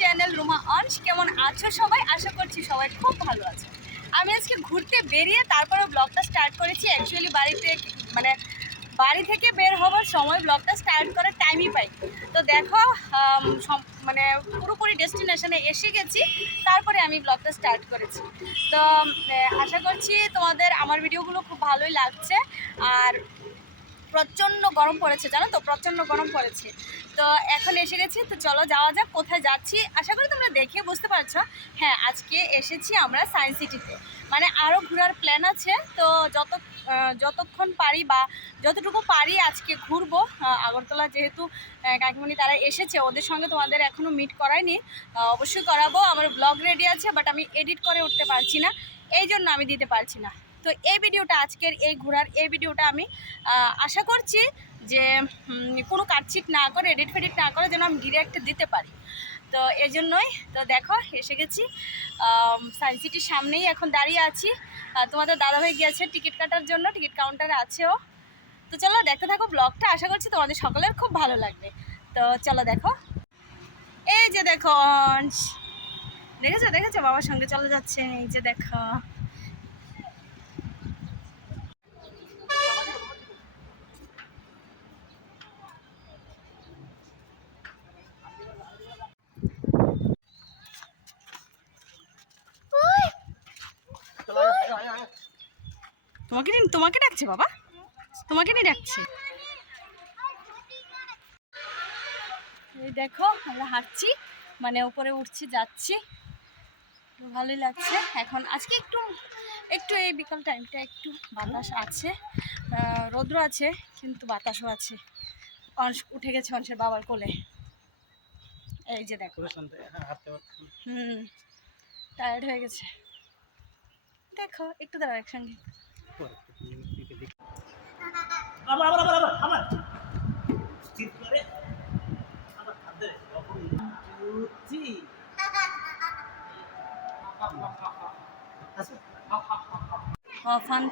Channel Ruma অনস কেমন আছো সবাই? আশা করছি সবাই খুব ভালো আছে। আমি আজকে ঘুরতে বেরিয়ে তারপরে ব্লগটা স্টার্ট করেছি। অ্যাকচুয়ালি বাড়িতে মানে বাড়ি থেকে বের হবার সময় ব্লগটা স্টার্ট করার টাইমই পাই। তো দেখো মানে পুরোপুরি ডেস্টিনেশনে এসে গেছি, তারপরে আমি ব্লগটা স্টার্ট করেছি। তো আশা করছি তোমাদের আমার ভিডিওগুলো খুব ভালোই লাগছে। আর প্রচণ্ড গরম পড়েছে, জানো তো? প্রচণ্ড গরম পড়েছে। তো এখন এসে গেছি, তো চলো যাওয়া যাক, কোথায় যাচ্ছি? আশা করি তোমরা দেখে বুঝতে পারছ। হ্যাঁ আজকে এসেছি আমরা সায়েন্স সিটিতে। মানে আরও ঘোরার প্ল্যান আছে, তো যত যতক্ষণ পারি বা যতটুকু পারি আজকে ঘুরবো। আগরতলা যেহেতু কাকিমণি তারা এসেছে, ওদের সঙ্গে তোমাদের এখনও মিট করায়নি অবশ্যই করাবো, আমার ব্লগ রেডি আছে বাট আমি এডিট করে উঠতে পারছি না। এই জন্য আমি দিতে পারছি না। তো এই ভিডিওটা আজকের এই ঘোরার এই ভিডিওটা আমি আশা করছি যে কোনো কাটছিট না করে, এডিট ফেডিট না করে যেন আমি ডিরেক্ট দিতে পারি। তো এই জন্যই, তো দেখো, এসে গেছি। সায়েন্স সিটির সামনেই এখন দাঁড়িয়ে আছি। তোমাদের দাদাভাই গিয়েছে টিকিট কাটার জন্য, টিকিট কাউন্টারে আছেও। তো চলো, দেখতে থাকো ব্লগটা। আশা করছি তোমাদের সকলের খুব ভালো লাগবে। তো চলো, দেখো। এই যে দেখো দেখেছ? দেখেছ? বাবার সঙ্গে চলে যাচ্ছে। এই যে দেখো। তোমাকে নিয়ে তোমাকে ডাকছে বাবা? তোমাকে নিয়ে ডাকছে। এই দেখো আমরা হাঁটছি মানে উপরে উঠছি যাচ্ছি। ভালোই লাগছে। এখন আজকে একটু একটু এই বিকাল টাইমটা একটু বাতাস আছে। রৌদ্র আছে কিন্তু বাতাসও আছে। অংশ উঠে গেছে অংশের বাবার কোলে। এই যে দেখো। হুম টায়ার্ড হয়ে গেছে। দেখো একটু দাঁড়াও একসঙ্গে। আবার আবার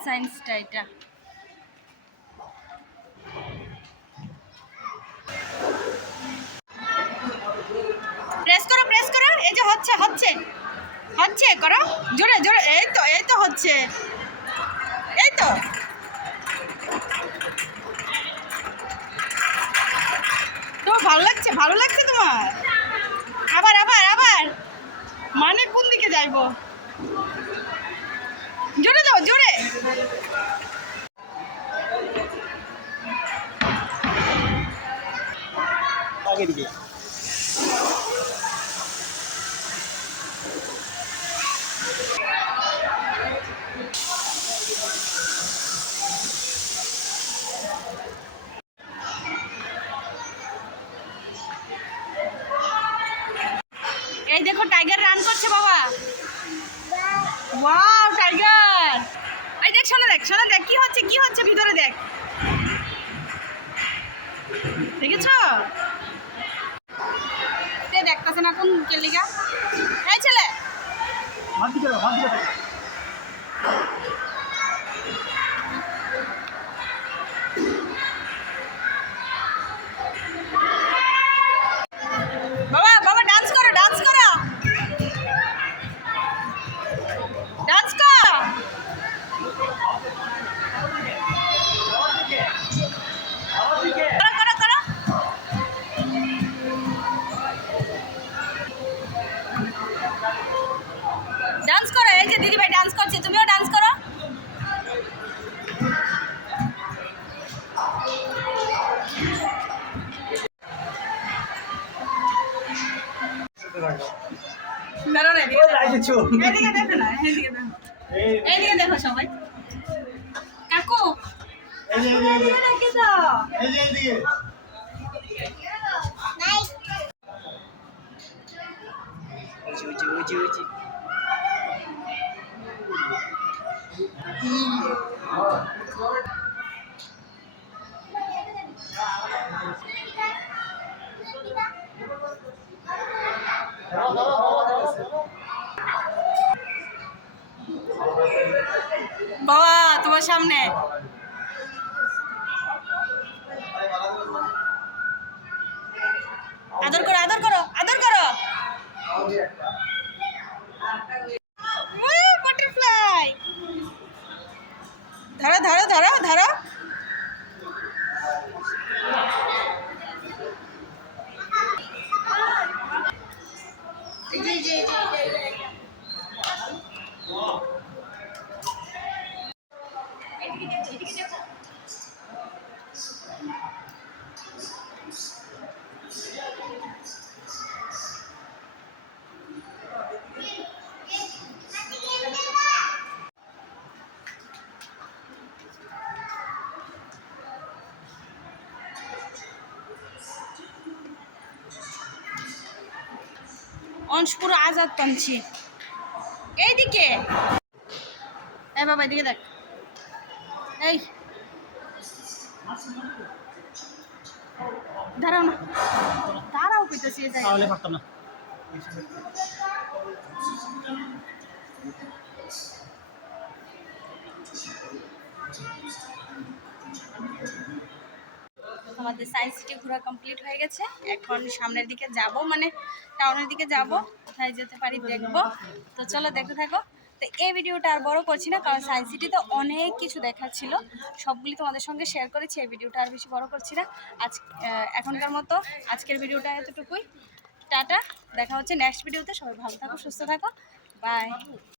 সায়েন্সটা এটা। প্রেস করো প্রেস করো। এই যে হচ্ছে হচ্ছে। হচ্ছে, করো। জোরে জোরে। এই তো এই তো হচ্ছে। তো? তোমার ভালো লাগছে? ভালো লাগছে তোমার? আবার আবার আবার? মানে কোন দিকে যাইবো? জোরে দাও, জোরে! আগে দিকে। দেখো টাইগার রান করছে বাবা। ওয়াও টাইগার এই দেখ শোনা দেখ শোনা দেখ কি হচ্ছে কি হচ্ছে ভিতরে দেখ। দেখেছ? দেখতেছে না কোন কেলিগা। এই ছেলে। দিকে দাও, হাত দিকে ডান্স করো এই যে দিদি ভাই ডান্স করছে তুমিও ডান্স করো। দেখো। লাগেছো। এদিকে দেখো। না এদিকে দেখো। এই এইদিকে দেখো সবাই। কাকু এই যে, এই যে, এই যে, এদিকে দেখে দাও এই যে, এই দিকে। ওইজি, ওইজি, ওইজি, ওইজি। বাবা তোমার সামনে। আদর করো আদর করো আদর করো। ধরো ধরো ধরো ধরো অংশ পুরো আজাদ পাঞ্ছি এইদিকে। এই বাবা এদিকে দেখ। এই। দাঁড়াও না। দাঁড়াও কইতেছি আমাদের সায়েন্স সিটি ঘোরা কমপ্লিট হয়ে গেছে। এখন সামনের দিকে যাব মানে টাউনের দিকে যাব, কোথায় যেতে পারি দেখব। তো চলো দেখতে থাকো। তো এই ভিডিওটা আর বড় করছি না, কারণ সায়েন্স সিটিতে অনেক কিছু দেখার ছিল। সবগুলি তোমাদের সঙ্গে শেয়ার করেছি, এই ভিডিওটা আর বেশি বড় করছি না। আজ এখনকার মতো আজকের ভিডিওটা এতটুকুই। টাটা, দেখা হচ্ছে নেক্সট ভিডিওতে সবাই ভালো থাকো, সুস্থ থাকো। বাই